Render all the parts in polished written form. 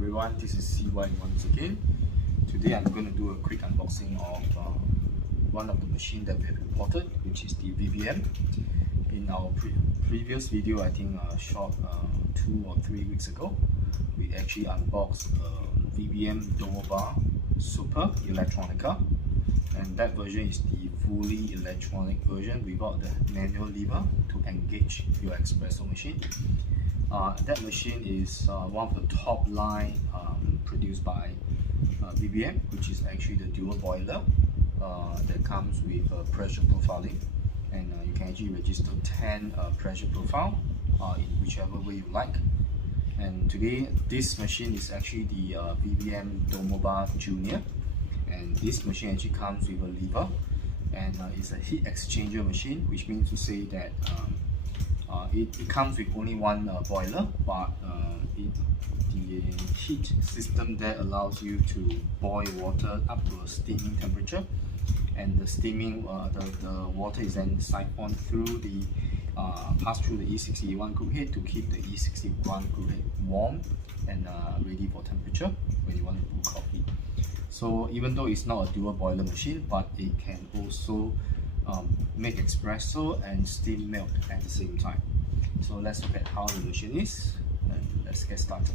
everyone, this is CY once again. Today I'm going to do a quick unboxing of one of the machines that we have imported, which is the VBM. In our previous video, I think shot 2 or 3 weeks ago, we actually unboxed VBM Domobar Super Electronica, and that version is the fully electronic version without the manual lever to engage your espresso machine. That machine is one of the top line produced by VBM, which is actually the dual boiler that comes with pressure profiling, and you can actually register 10 pressure profile in whichever way you like. And today this machine is actually the VBM Domobar Junior, and this machine actually comes with a lever, and it's a heat exchanger machine, which means to say that it comes with only one boiler, but the heat system there allows you to boil water up to a steaming temperature, and the steaming the water is then siphoned through the pass through the E61 group head to keep the E61 group head warm and ready for temperature when you want to brew coffee. So even though it's not a dual boiler machine, but it can also make espresso and steam milk at the same time. So let's look at how the machine is, and let's get started.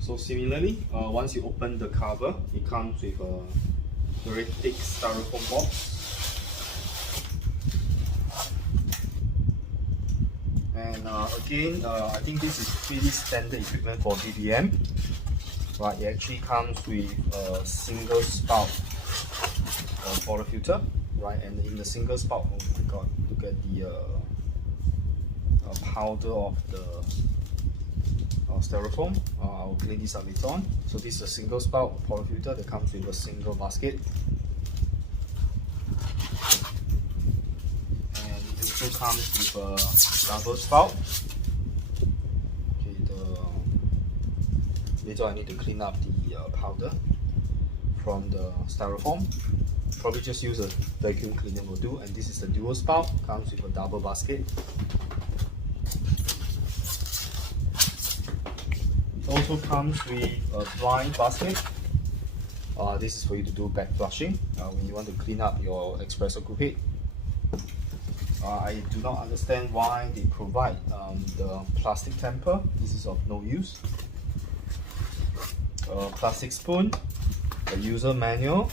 So similarly, once you open the cover, it comes with a very thick styrofoam box. And again, I think this is pretty standard equipment for VBM. Right, it actually comes with a single spout portafilter, right? And in the single spout, oh my god, look at the powder of the styrofoam. I'll clean this up later on. So this is a single spout portafilter that comes with a single basket. Also comes with a double spout. Okay, later I need to clean up the powder from the styrofoam. Probably just use a vacuum cleaner will do. And this is the dual spout, comes with a double basket. It also comes with a blind basket. This is for you to do back flushing when you want to clean up your espresso group head. I do not understand why they provide the plastic tamper. This is of no use. A plastic spoon, a user manual,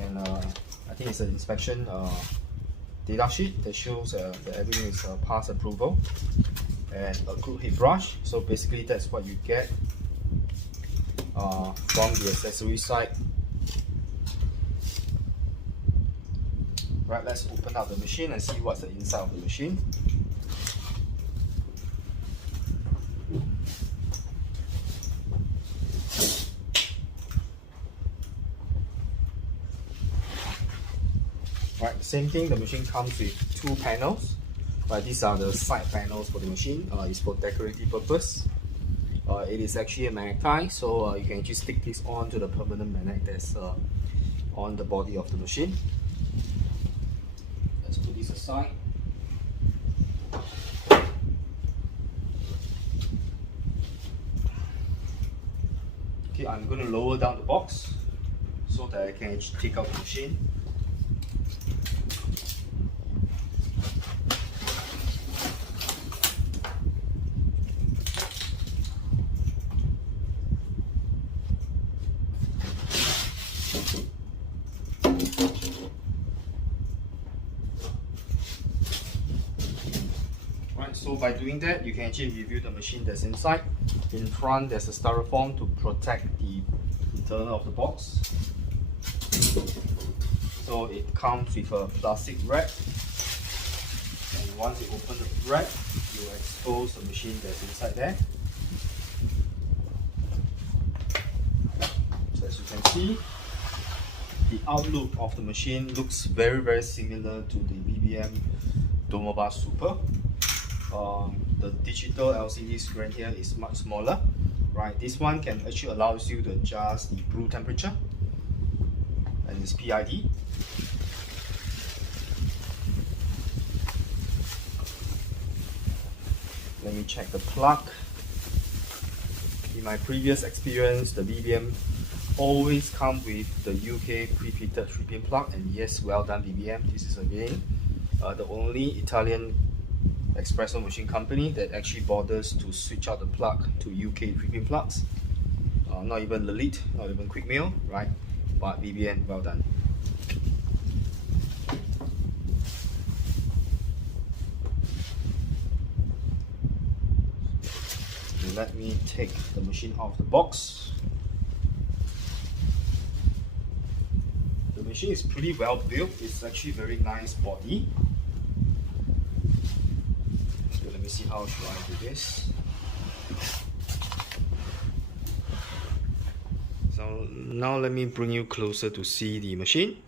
and I think it's an inspection data sheet that shows that everything is past approval, and a group head brush. So basically that's what you get from the accessory side. Right, let's open up the machine and see what's the inside of the machine. Right, same thing, the machine comes with 2 panels. Right, these are the side panels for the machine. It's for decorative purpose. It is actually a magnet, so you can actually stick this on to the permanent magnet that's on the body of the machine. Let's put this aside. Okay, I'm going to lower down the box so that I can actually take out the machine. So by doing that, you can actually review the machine that's inside. In front, there's a styrofoam to protect the internal of the box. So it comes with a plastic wrap, and once you open the wrap, you expose the machine that's inside there. So as you can see, the outlook of the machine looks very similar to the VBM Domobar Super. the digital LCD screen here is much smaller, right? This one can actually allows you to adjust the brew temperature, and it's PID. Let me check the plug. In my previous experience, the VBM always come with the UK pre-fitted 3-pin plug, and yes, well done VBM. This is again the only Italian espresso machine company that actually bothers to switch out the plug to UK 3-pin plugs. Not even Lelit, not even Quick Meal, right? But VBM, well done. Let me take the machine out of the box. The machine is pretty well built. It's actually very nice body. So let me see how should I do this. So now let me bring you closer to see the machine.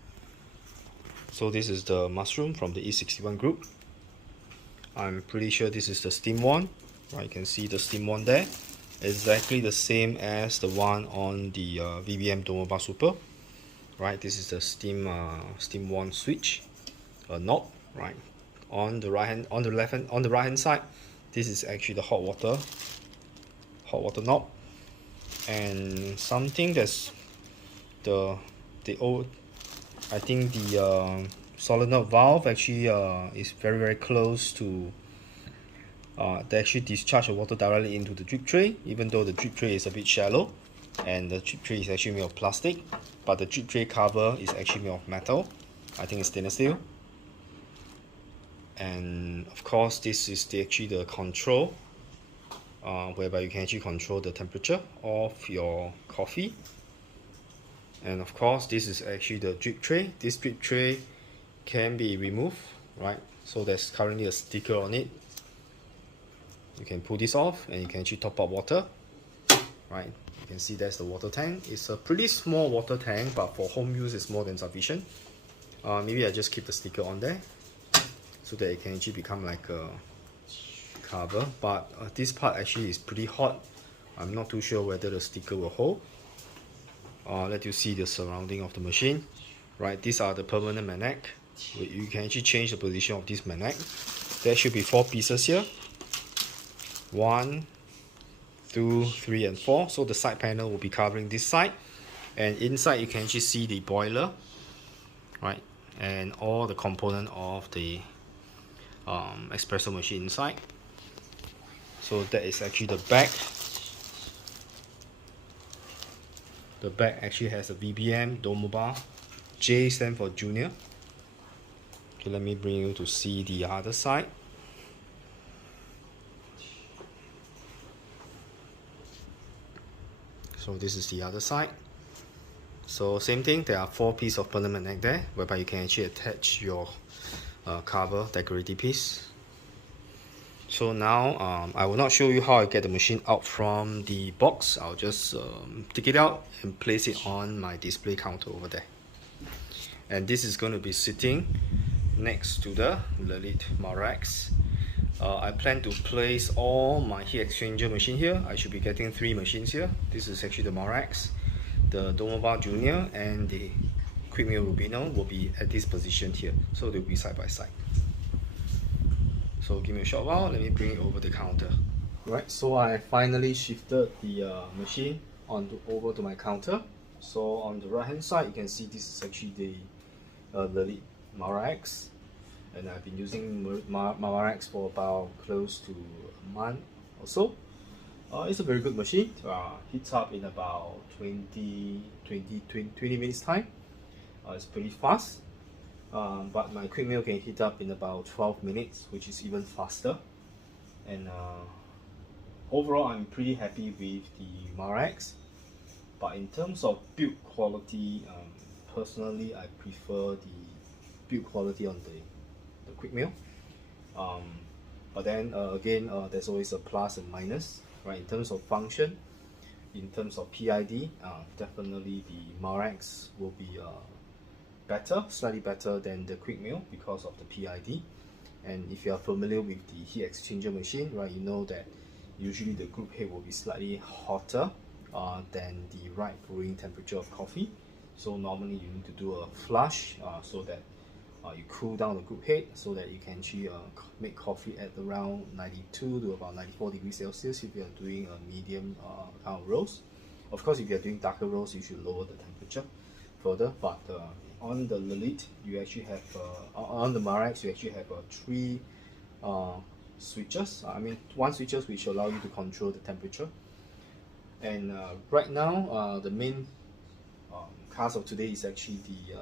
So this is the mushroom from the E61 group. I'm pretty sure this is the steam one. Right, you can see the steam one there, exactly the same as the one on the VBM Domobar Super. Right, this is the steam one switch knob. Right, on the right hand side, this is actually the hot water knob, and something that's the old, I think the solenoid valve actually is very close to. They actually discharge the water directly into the drip tray, even though the drip tray is a bit shallow and the drip tray is actually made of plastic, but the drip tray cover is actually made of metal. I think it's stainless steel. And of course this is actually the control whereby you can actually control the temperature of your coffee. And of course this is actually the drip tray. This drip tray can be removed, right? So there's currently a sticker on it. You can pull this off and you can actually top up water, right? You can see that's the water tank. It's a pretty small water tank, but for home use it's more than sufficient. Maybe I just keep the sticker on there so that it can actually become like a cover, but this part actually is pretty hot. I'm not too sure whether the sticker will hold. Let you see the surrounding of the machine, right? These are the permanent magnet. You can actually change the position of this magnet. There should be 4 pieces here. 1, 2, 3 and 4. So the side panel will be covering this side, and inside you can actually see the boiler, right, and all the component of the espresso machine inside. So that is actually the back. The back actually has a VBM Domobar. J stand for Junior. Okay, let me bring you to see the other side. So this is the other side. So same thing, there are 4 pieces of permanent magnet there, whereby you can actually attach your cover decorative piece. So now I will not show you how I get the machine out from the box. I'll just take it out and place it on my display counter over there. And this is going to be sitting next to the Lelit Marax. I plan to place all my heat exchanger machine here. I should be getting 3 machines here. This is actually the Marax, the Domobar Junior, and the Quick Meal Rubino will be at this position here. So they'll be side by side. So give me a short while, let me bring it over the counter. Right, so I finally shifted the machine over to my counter. So on the right hand side, you can see this is actually the Lelit Marax. And I've been using Marax for about close to a month or so. It's a very good machine. Heats up in about 20 minutes time. It's pretty fast. But my Quick Meal can heat up in about 12 minutes, which is even faster. And overall, I'm pretty happy with the Marax. But in terms of build quality, personally, I prefer the build quality on the Quick Meal. But then again, there's always a plus and minus, right? In terms of function, in terms of PID, definitely the Marax will be better, slightly better than the Quick Meal because of the PID. And if you are familiar with the heat exchanger machine, right, you know that usually the group head will be slightly hotter than the right brewing temperature of coffee. So normally you need to do a flush so that you cool down the group head so that you can actually make coffee at around 92 to about 94 degrees Celsius if you are doing a medium kind of roast. Of course, if you are doing darker roast, you should lower the temperature further. But on the Lilith, you actually have on the Marex, you actually have three switches. I mean, one switches which allow you to control the temperature. And right now, the main cast of today is actually the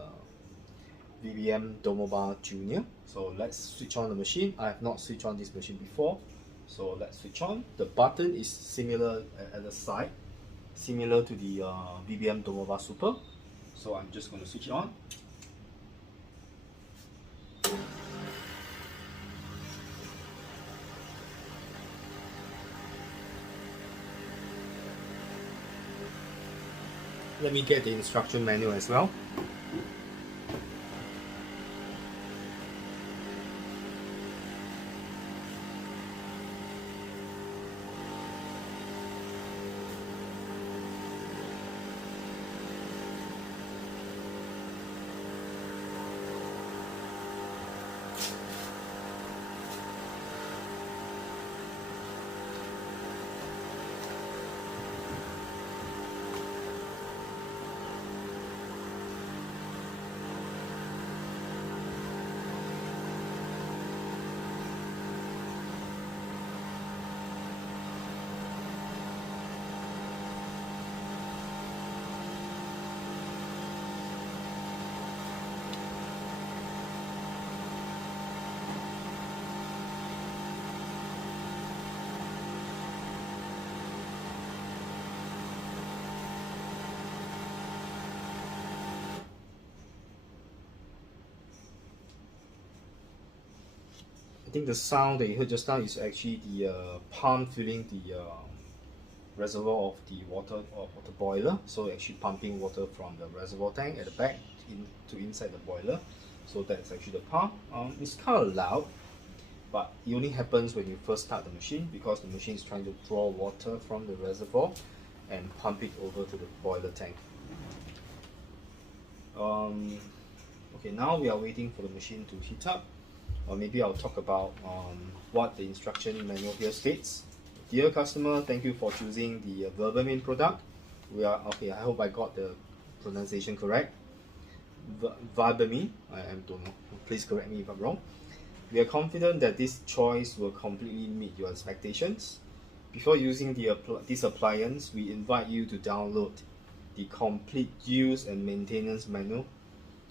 VBM Domobar Junior. So let's switch on the machine. I have not switched on this machine before, so let's switch on. The button is similar at the side, similar to the VBM Domobar Super. So I'm just going to switch it on. Let me get the instruction manual as well. I think the sound that you heard just now is actually the pump filling the reservoir of the water boiler. So actually pumping water from the reservoir tank at the back into inside the boiler. So that's actually the pump. It's kind of loud, but it only happens when you first start the machine because the machine is trying to draw water from the reservoir and pump it over to the boiler tank. Okay, now we are waiting for the machine to heat up. Or maybe I'll talk about what the instruction manual here states. Dear customer, thank you for choosing the VBM product. We are okay. I hope I got the pronunciation correct. VBM. I don't know. Please correct me if I'm wrong. We are confident that this choice will completely meet your expectations. Before using this appliance, we invite you to download the complete use and maintenance manual,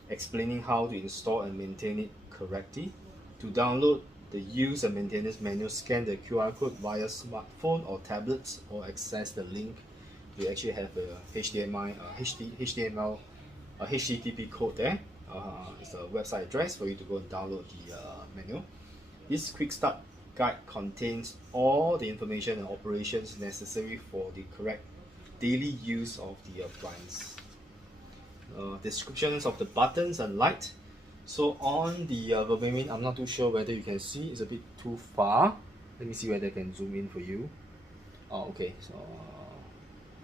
explaining how to install and maintain it correctly. To download the use and maintenance manual, scan the QR code via smartphone or tablets, or access the link. We actually have a HTTP code there. It's a website address for you to go and download the manual. This quick start guide contains all the information and operations necessary for the correct daily use of the appliance. Descriptions of the buttons are light. So on the VBM, I'm not too sure whether you can see, it's a bit too far. Let me see whether I can zoom in for you. Oh, okay, so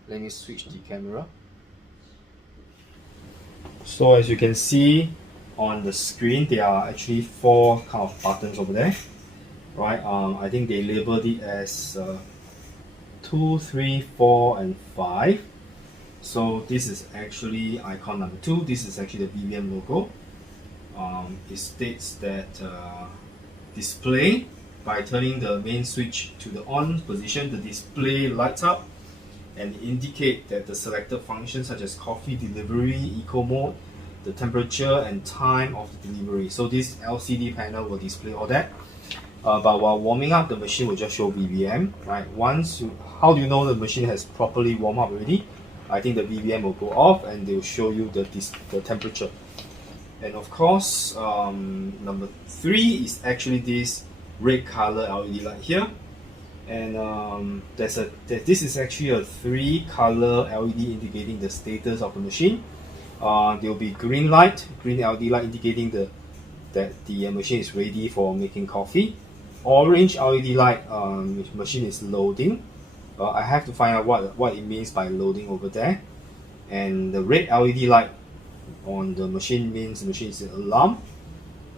let me switch the camera. So as you can see on the screen, there are actually 4 kind of buttons over there, right? I think they labeled it as 2, 3, 4, and 5. So this is actually icon number 2. This is actually the VBM logo. It states that display, by turning the main switch to the on position, the display lights up and indicate that the selected functions such as coffee delivery, eco mode, the temperature and time of the delivery. So this LCD panel will display all that. But while warming up, the machine will just show VBM, right? How do you know the machine has properly warmed up already? I think the VBM will go off and they will show you the temperature. And of course, number 3 is actually this red color LED light here. And this is actually a 3-color LED indicating the status of the machine. There will be green LED light indicating the that the machine is ready for making coffee. Orange LED light, machine is loading. I have to find out what it means by loading over there. And the red LED light on the machine means the machine is an alarm.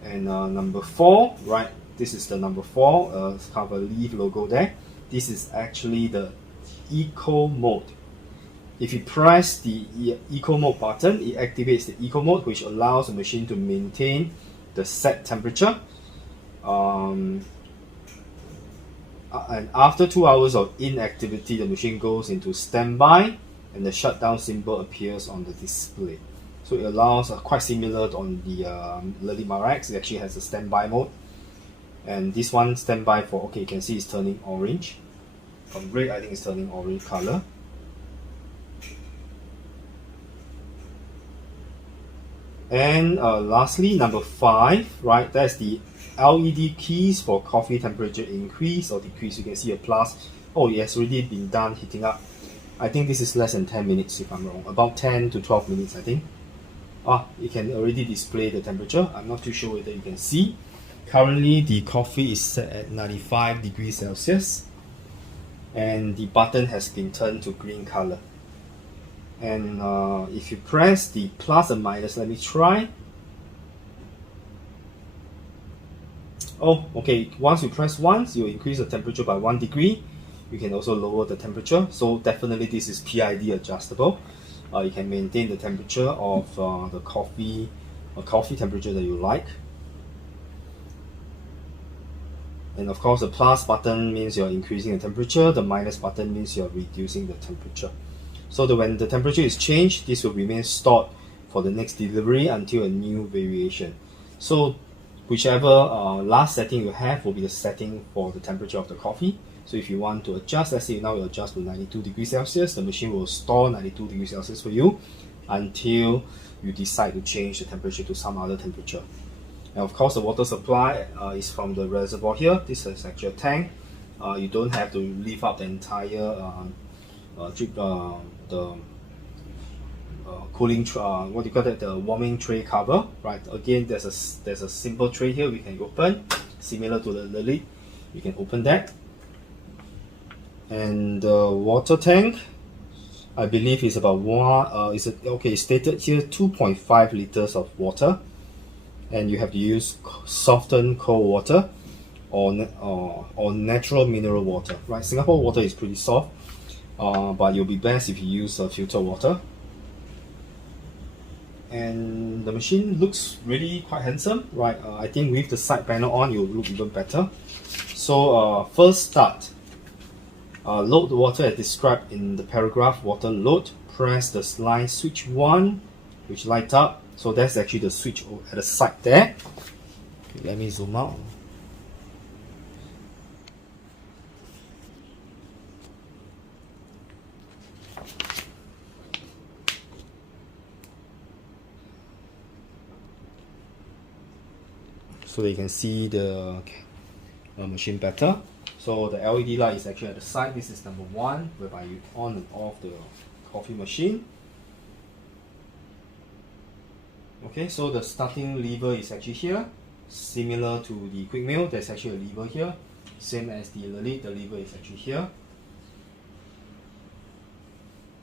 And number 4, right, this is the number 4, it's kind of a leaf logo there. This is actually the eco mode. If you press the eco mode button, it activates the eco mode, which allows the machine to maintain the set temperature. And after 2 hours of inactivity, the machine goes into standby and the shutdown symbol appears on the display. So it allows, quite similar on the Lelimar X, it actually has a standby mode. And this one standby for, okay, you can see it's turning orange. From red, I think it's turning orange color. And lastly, number 5, right, that's the LED keys for coffee temperature increase or decrease. You can see a plus. Oh, it has already been done heating up. I think this is less than 10 minutes if I'm wrong. About 10 to 12 minutes, I think. You can already display the temperature. I'm not too sure whether you can see. Currently, the coffee is set at 95 degrees Celsius. And the button has been turned to green color. And if you press the plus and minus, let me try. Oh, okay, once you press once, you increase the temperature by 1 degree. You can also lower the temperature. So definitely this is PID adjustable. You can maintain the temperature of the coffee temperature that you like. And of course, the plus button means you're increasing the temperature. The minus button means you're reducing the temperature. So that when the temperature is changed, this will remain stored for the next delivery until a new variation. So whichever last setting you have will be the setting for the temperature of the coffee. So if you want to adjust, let's say now you adjust to 92 degrees Celsius, the machine will store 92 degrees Celsius for you until you decide to change the temperature to some other temperature. And of course, the water supply is from the reservoir here. This is actually a tank. You don't have to lift up the entire cooling what do you call that, the warming tray cover, right? Again, there's a simple tray here we can open, similar to the lid. You can open that. And the water tank, I believe is about it's stated here 2.5 liters of water, and you have to use softened cold water or natural mineral water, right? Singapore water is pretty soft, but you'll be best if you use filtered water. And the machine looks really quite handsome, right? I think with the side panel on, it will look even better. So first start. Load the water as described in the paragraph. Water load. Press the line switch 1, which light up. So that's actually the switch at the side there. Okay, let me zoom out. So that you can see the machine better. So the LED light is actually at the side. This is number 1, whereby you on and off the coffee machine. Okay, so the starting lever is actually here. Similar to the quick meal, there's actually a lever here. Same as the lid, the lever is actually here.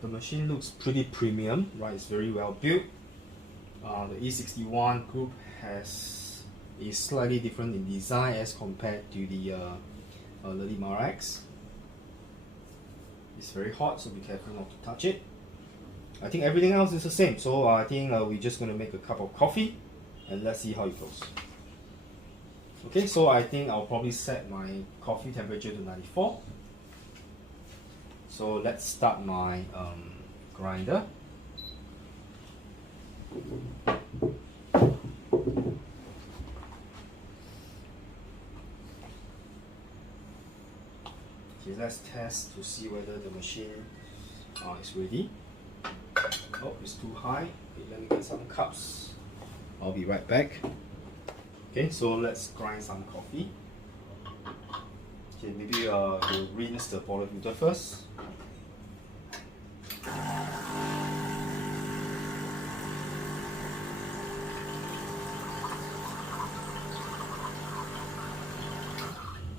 The machine looks pretty premium, right? It's very well built. The E61 group is slightly different in design as compared to the Lelimar X. It's very hot, so be careful not to touch it. I think everything else is the same, so I think we're just going to make a cup of coffee and let's see how it goes. Okay, so I think I'll probably set my coffee temperature to 94. So let's start my grinder. Okay, let's test to see whether the machine is ready. Oh, it's too high. Okay, let me get some cups. I'll be right back. Okay, so let's grind some coffee. Okay, maybe we'll rinse the bottle filter first.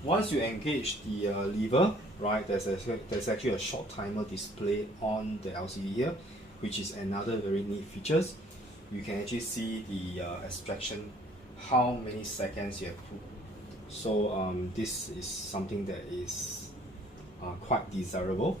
Once you engage the lever, right, there's actually a short timer display on the LCD here, which is another very neat features. You can actually see the extraction, how many seconds you have put. So this is something that is quite desirable.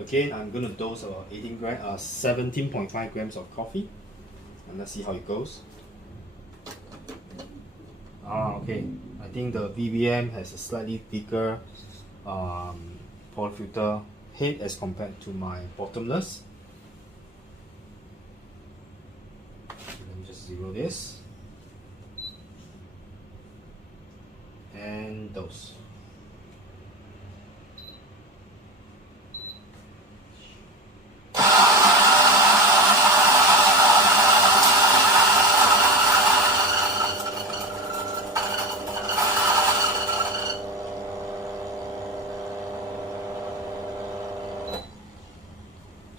Again, I'm going to dose about 17.5 grams of coffee, and let's see how it goes. Okay, I think the VBM has a slightly bigger portafilter head as compared to my bottomless. Let me just zero this and dose.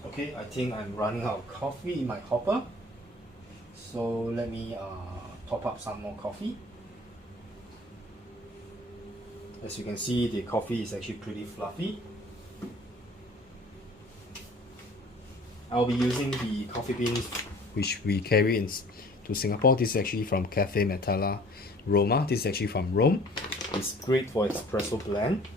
Okay, I think I'm running out of coffee in my hopper, so let me top up some more coffee. As you can see, the coffee is actually pretty fluffy. I'll be using the coffee beans which we carry to Singapore. This is actually from Cafe Metalla Roma. This is actually from Rome. It's great for espresso blend.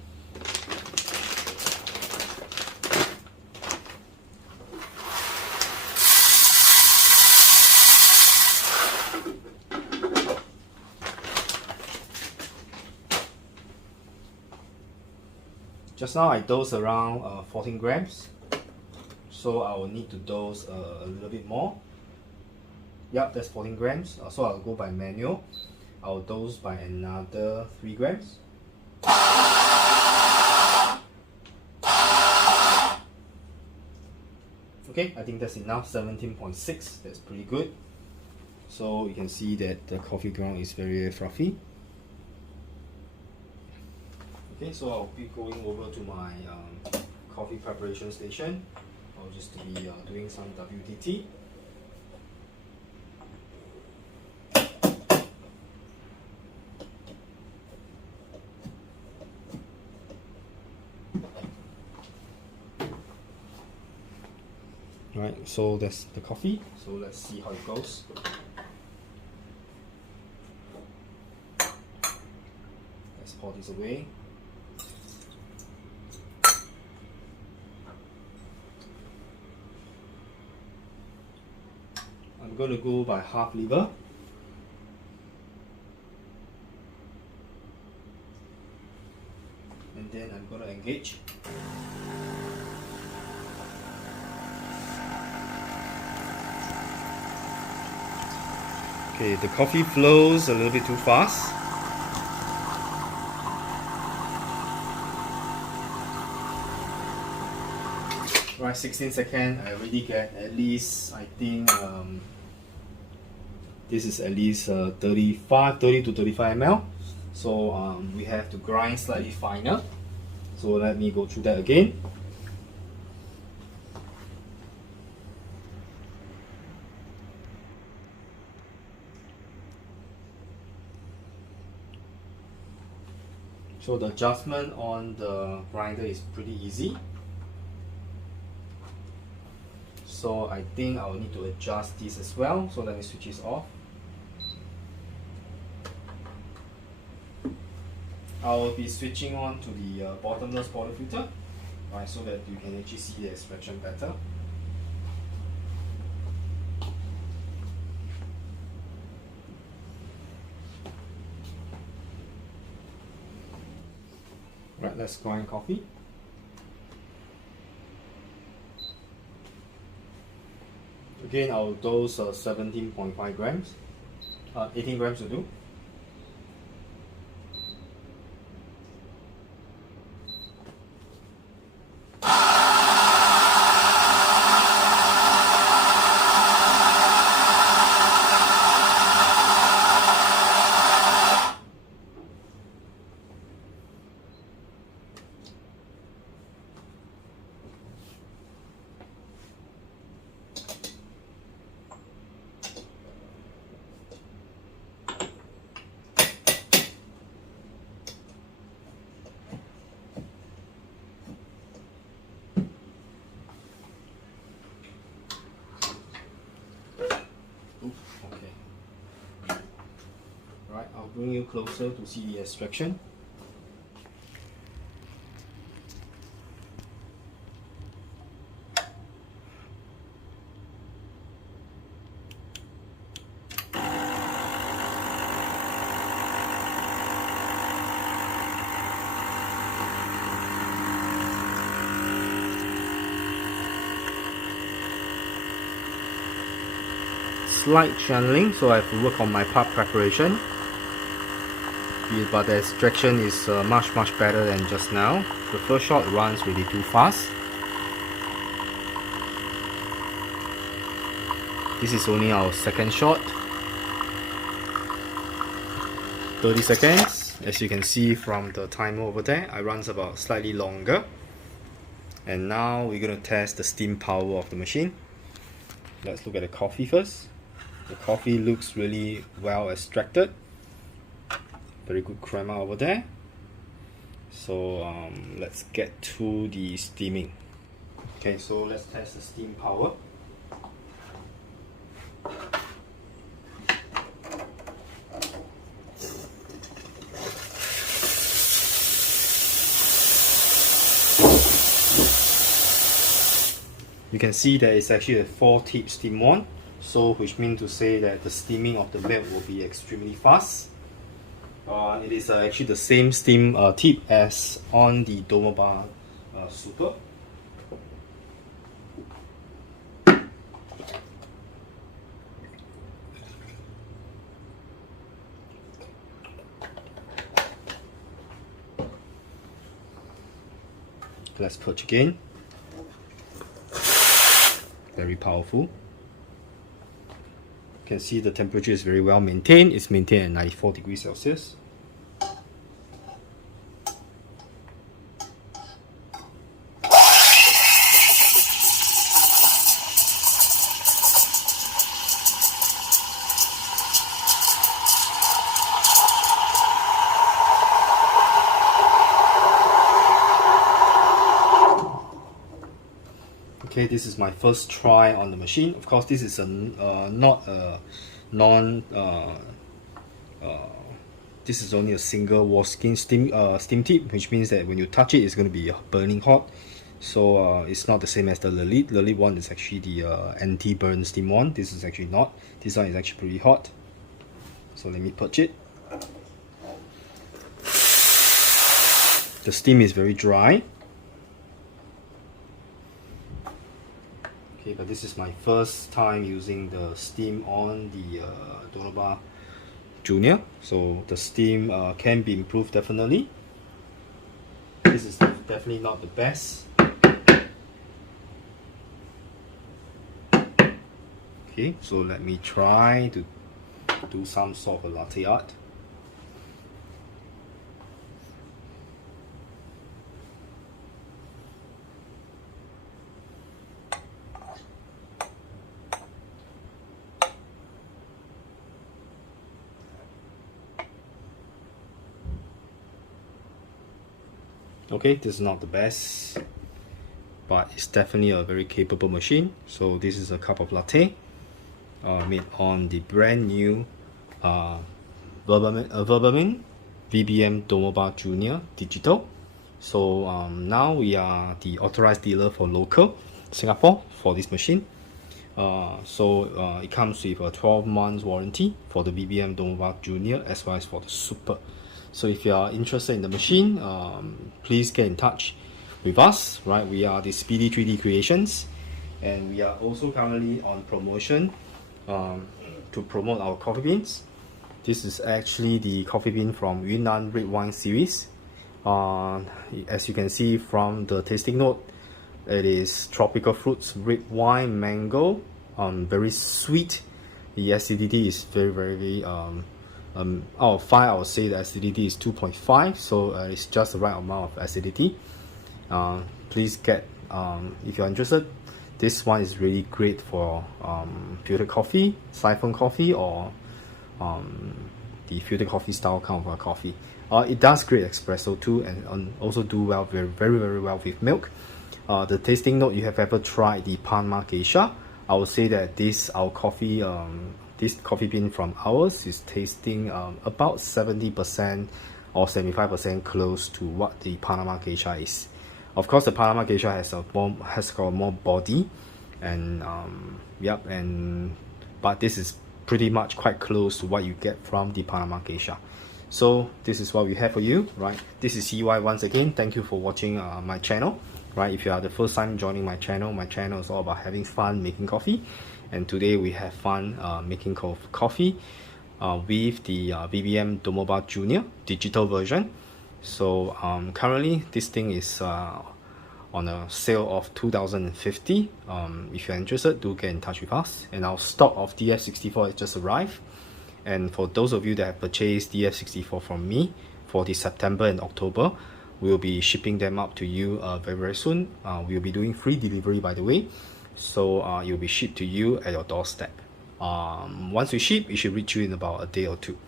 Just now I dosed around 14 grams, so I will need to dose a little bit more. Yep, that's 14 grams, so I'll go by manual. I'll dose by another 3 grams. Okay, I think that's enough, 17.6, that's pretty good. So you can see that the coffee ground is very fluffy. Okay, so I'll be going over to my coffee preparation station. I'll just be doing some WTT. Right, so that's the coffee. So let's see how it goes. Let's pour this away. I'm going to go by half lever. And then I'm going to engage. Okay, the coffee flows a little bit too fast. Right, 16 seconds, I already get at least, I think, this is at least 30 to 35 ml. So we have to grind slightly finer. So let me go through that again. So the adjustment on the grinder is pretty easy. So I think I will need to adjust this as well. So let me switch this off. I will be switching on to the bottomless portafilter, right, so that you can actually see the extraction better. Right, let's grind coffee. Again, I'll dose 17.5 grams. 18 grams will do. bring you closer to see the extraction. Slight channeling, so I have to work on my part preparation. But the extraction is much better than just now. The first shot runs really too fast. This is only our second shot. 30 seconds. As you can see from the timer over there, I runs about slightly longer. And now we're going to test the steam power of the machine. Let's look at the coffee first. The coffee looks really well extracted. Very good crema over there. So let's get to the steaming. Okay, so let's test the steam power. You can see that it's actually a 4-tip steam wand, so which means to say that the steaming of the milk will be extremely fast. It is actually the same steam tip as on the Domobar Super. Let's purge again. Very powerful. You can see the temperature is very well maintained. It's maintained at 94 degrees Celsius. Okay, this is my first try on the machine. Of course, this is not a this is only a single Worskin steam tip, which means that when you touch it, it's going to be burning hot. So it's not the same as the Lelit. Lelit one is actually the anti-burn steam one. This is actually not. This one is actually pretty hot. So let me purge it. The steam is very dry. Okay, but this is my first time using the steam on the Domobar Junior, so the steam can be improved definitely. This is definitely not the best. Okay, so let me try to do some sort of latte art. Okay, this is not the best, but it's definitely a very capable machine. So this is a cup of latte made on the brand new VBM Domobar Junior Digital. So now we are the authorized dealer for local Singapore for this machine. It comes with a 12 months warranty for the VBM Domobar Junior as well as for the Super. So if you are interested in the machine, please get in touch with us. Right, we are the Speedy 3D Creations, and we are also currently on promotion to promote our coffee beans. This is actually the coffee bean from Yunnan Red Wine series. As you can see from the tasting note, it is tropical fruits, red wine, mango, very sweet. The acidity is very out of 5, I would say the acidity is 2.5, so it's just the right amount of acidity. Please get, if you're interested, this one is really great for filtered coffee, siphon coffee, or the filtered coffee style kind of coffee. It does great espresso too, and also do well, very well with milk. The tasting note, you have ever tried the Panama Geisha, I would say that this our coffee, this coffee bean from ours is tasting about 70% or 75% close to what the Panama Geisha is. Of course, the Panama Geisha has got more body, and but this is pretty much quite close to what you get from the Panama Geisha. So this is what we have for you, right? This is CY once again. Thank you for watching my channel, right? If you are the first time joining my channel is all about having fun making coffee, and today we have fun making coffee with the VBM Domobar Junior Digital version. So currently this thing is on a sale of 2050. If you're interested, do get in touch with us. And our stock of DF64 has just arrived. And for those of you that have purchased DF64 from me for the September and October, we'll be shipping them up to you very soon. We'll be doing free delivery, by the way, so it'll be shipped to you at your doorstep. Once we ship, it should reach you in about a day or two.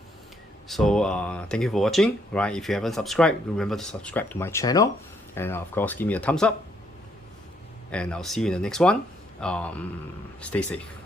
So thank you for watching, right? If you haven't subscribed, remember to subscribe to my channel, and of course give me a thumbs up, and I'll see you in the next one. Stay safe.